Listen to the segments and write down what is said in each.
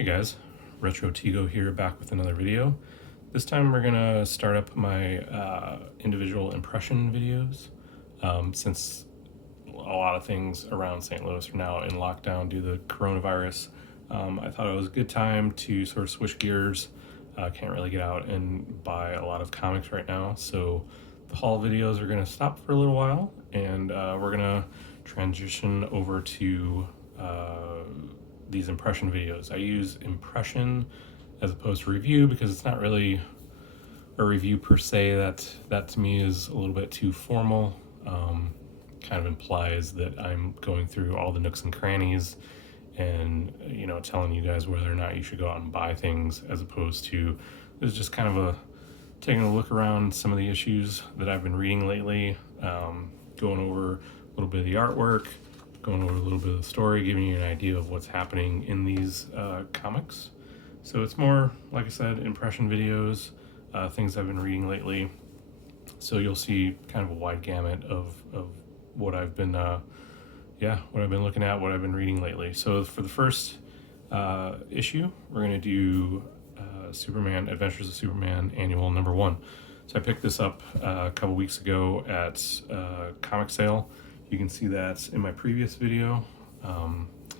Hey guys, Retro Tigo here, back with another video. This time we're gonna start up my individual impression videos. Since a lot of things around St. Louis are now in lockdown due to the coronavirus, I thought it was a good time to sort of switch gears. Can't really get out and buy a lot of comics right now, so the haul videos are gonna stop for a little while, and we're gonna transition over to these impression videos. I use impression as opposed to review because it's not really a review per se. That to me is a little bit too formal. Kind of implies that I'm going through all the nooks and crannies and telling you guys whether or not you should go out and buy things, as opposed to this is just kind of a taking a look around some of the issues that I've been reading lately, going over a little bit of the artwork, going over a little bit of the story, giving you an idea of what's happening in these comics. So it's more, like I said, impression videos, things I've been reading lately. So you'll see kind of a wide gamut of what I've been, what I've been looking at, what I've been reading lately. So for the first issue, we're going to do Superman, Adventures of Superman Annual #1. So I picked this up a couple weeks ago at Comic Sale. You can see that in my previous video.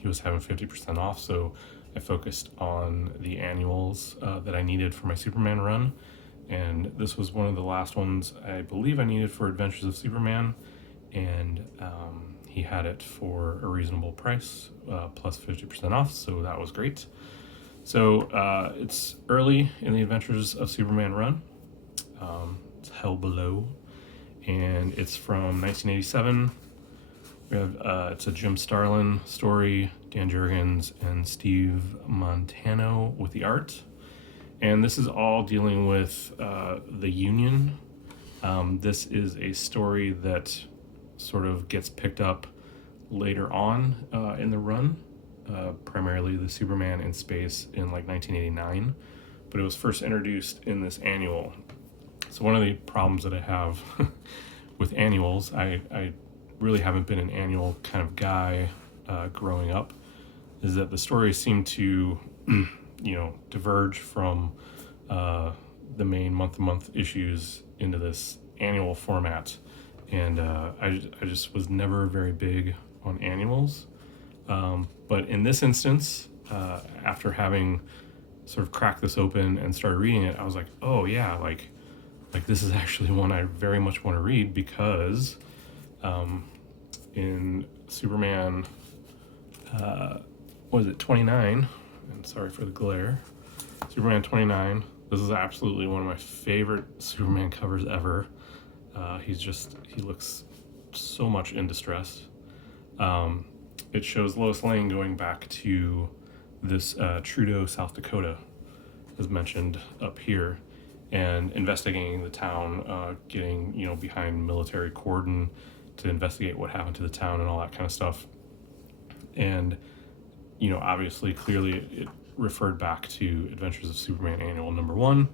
He was having 50% off, so I focused on the annuals that I needed for my Superman run, and this was one of the last ones I believe I needed for Adventures of Superman, and he had it for a reasonable price, plus 50% off, so that was great. So it's early in the Adventures of Superman run. It's Hell Below, and it's from 1987. We have it's a Jim Starlin story, Dan Jurgens and Steve Montano with the art, and this is all dealing with the Union. This is a story that sort of gets picked up later on in the run, primarily the Superman in space in like 1989, but it was first introduced in this annual. So one of the problems that I have with annuals, I really haven't been an annual kind of guy growing up, is that the stories seem to diverge from the main month-to-month issues into this annual format, and I just was never very big on annuals, but in this instance, after having sort of cracked this open and started reading it, I was like, oh yeah, like this is actually one I very much want to read, because in Superman, what is it, 29, and sorry for the glare, Superman 29, this is absolutely one of my favorite Superman covers ever. He looks so much in distress. It shows Lois Lane going back to this Trudeau, South Dakota, as mentioned up here, and investigating the town, getting behind military cordon to investigate what happened to the town and all that kind of stuff. And obviously, clearly, it referred back to Adventures of Superman Annual #1.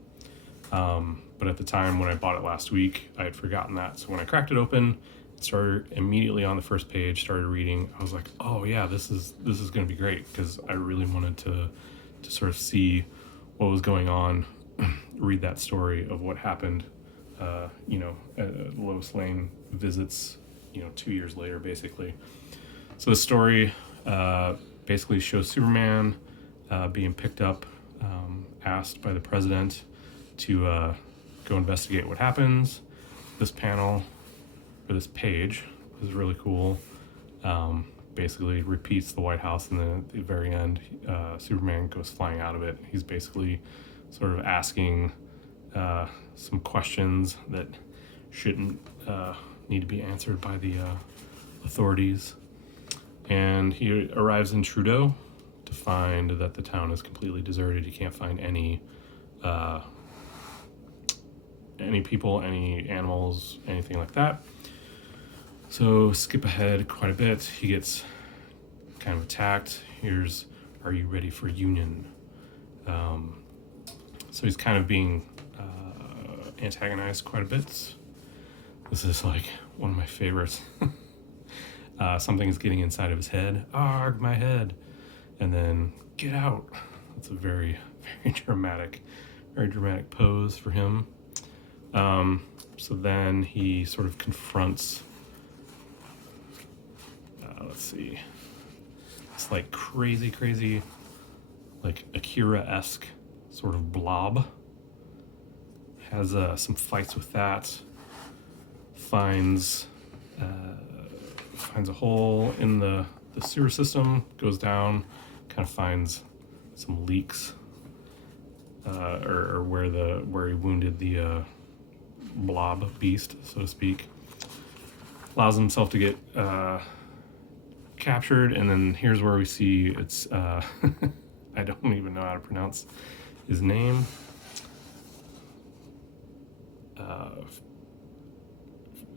But at the time when I bought it last week, I had forgotten that. So when I cracked it open, started immediately on the first page, started reading, I was like, oh yeah, this is going to be great, because I really wanted to sort of see what was going on, read that story of what happened. Lois Lane visits 2 years later, basically. So the story basically shows Superman being picked up, asked by the president to go investigate what happens. This panel, or this page, is really cool. Basically repeats the White House, and then at the very end, Superman goes flying out of it. He's basically sort of asking some questions that shouldn't need to be answered by the authorities. And he arrives in Trudeau to find that the town is completely deserted. You can't find any people, any animals, anything like that. So skip ahead quite a bit. He gets kind of attacked. Here's, "Are you ready for Union?" So he's kind of being antagonized quite a bit. This is like one of my favorites. Something's getting inside of his head. Arg, my head. And then, "Get out." That's a very, very dramatic pose for him. So then he sort of confronts, let's see, this like crazy, like Akira-esque sort of blob. Has some fights with that. Finds a hole in the sewer system, goes down, kind of finds some leaks, or where he wounded the blob beast, so to speak. Allows himself to get captured, and then here's where we see it's I don't even know how to pronounce his name.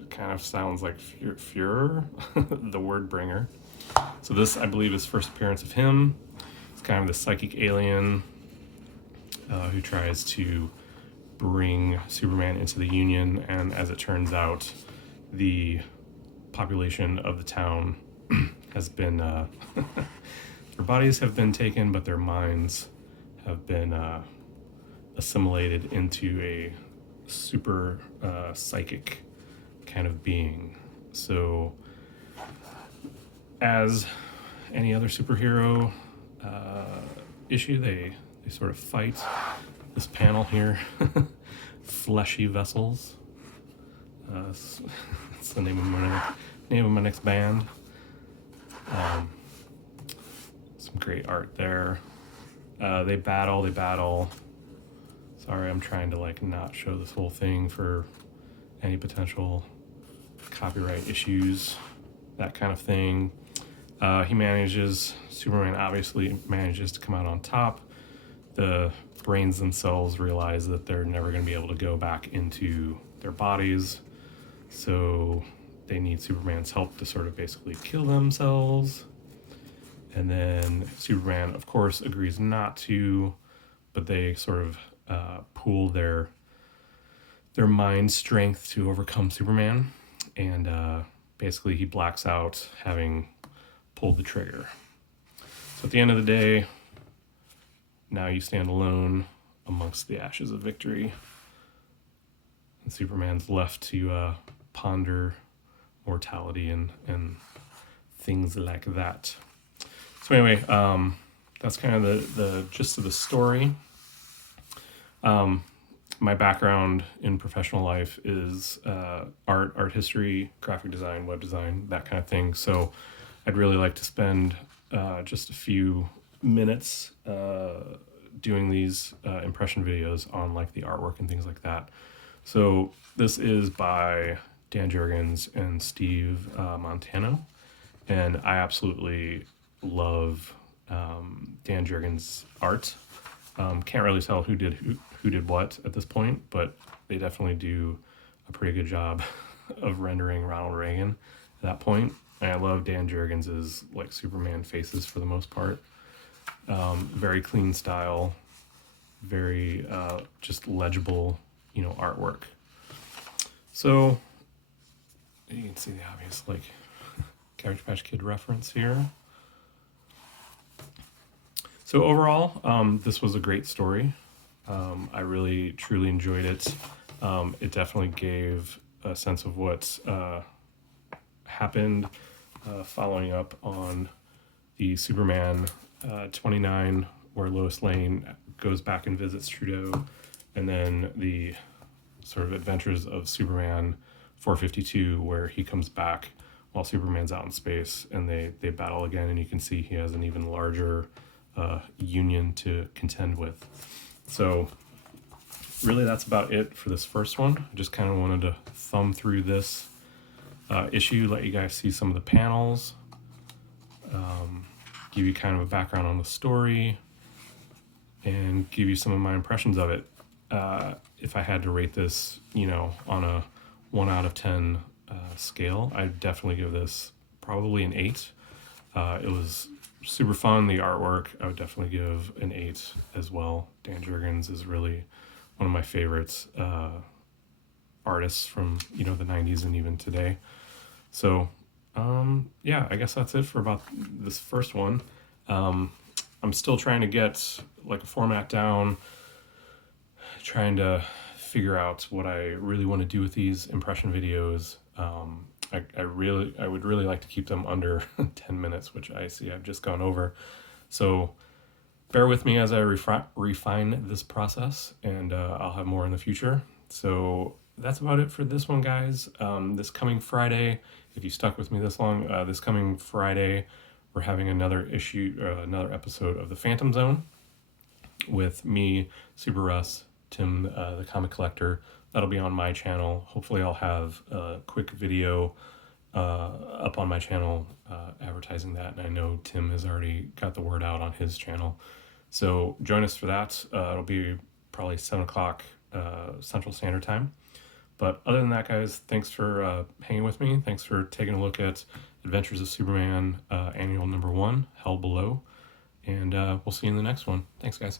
Kind of sounds like Führer, the word bringer. So this, I believe, is first appearance of him. It's kind of the psychic alien who tries to bring Superman into the Union, and as it turns out, the population of the town has been their bodies have been taken, but their minds have been assimilated into a super psychic kind of being. So as any other superhero issue, they sort of fight. This panel here, Fleshy Vessels, that's the name of my next band. Some great art there. They battle. Sorry, I'm trying to like not show this whole thing for any potential copyright issues, that kind of thing. Superman obviously manages to come out on top. The brains themselves realize that they're never going to be able to go back into their bodies, so they need Superman's help to sort of basically kill themselves. And then Superman, of course, agrees not to, but they sort of pool their mind strength to overcome Superman, and basically he blacks out having pulled the trigger. So at the end of the day, now you stand alone amongst the ashes of victory, and Superman's left to ponder mortality and things like that. So anyway, that's kind of the gist of the story. My background in professional life is art history, graphic design, web design, that kind of thing. So I'd really like to spend just a few minutes doing these impression videos on like the artwork and things like that. So this is by Dan Jurgens and Steve Montano, and I absolutely love Dan Jurgens' art. Can't really tell who did what at this point, but they definitely do a pretty good job of rendering Ronald Reagan at that point. And I love Dan Jurgens' like Superman faces for the most part. Very clean style, very just legible, artwork. So you can see the obvious like Cabbage Patch Kid reference here. So overall, this was a great story. I really, truly enjoyed it. It definitely gave a sense of what happened following up on the Superman 29, where Lois Lane goes back and visits Trudeau, and then the sort of adventures of Superman 452, where he comes back while Superman's out in space, and they battle again, and you can see he has an even larger union to contend with. So really that's about it for this first one. I just kind of wanted to thumb through this issue, let you guys see some of the panels, give you kind of a background on the story, and give you some of my impressions of it. If I had to rate this, on a 1 out of 10 scale, I'd definitely give this probably an 8. It was super fun. The artwork, I would definitely give an 8 as well. Dan Jurgens is really one of my favorites artists from the 90s and even today. So yeah, I guess that's it for about this first one. I'm still trying to get like a format down, trying to figure out what I really want to do with these impression videos. I would really like to keep them under 10 minutes, which I see I've just gone over. So bear with me as I refine this process, and I'll have more in the future. So that's about it for this one, guys. This coming Friday, if you stuck with me this long, this coming Friday, we're having another episode of the Phantom Zone with me, Super Russ, Tim, the Comic Collector. That'll be on my channel. Hopefully I'll have a quick video up on my channel advertising that, and I know Tim has already got the word out on his channel. So join us for that. It'll be probably 7 o'clock Central Standard Time. But other than that, guys, thanks for hanging with me. Thanks for taking a look at Adventures of Superman Annual #1, Hell Below. And we'll see you in the next one. Thanks, guys.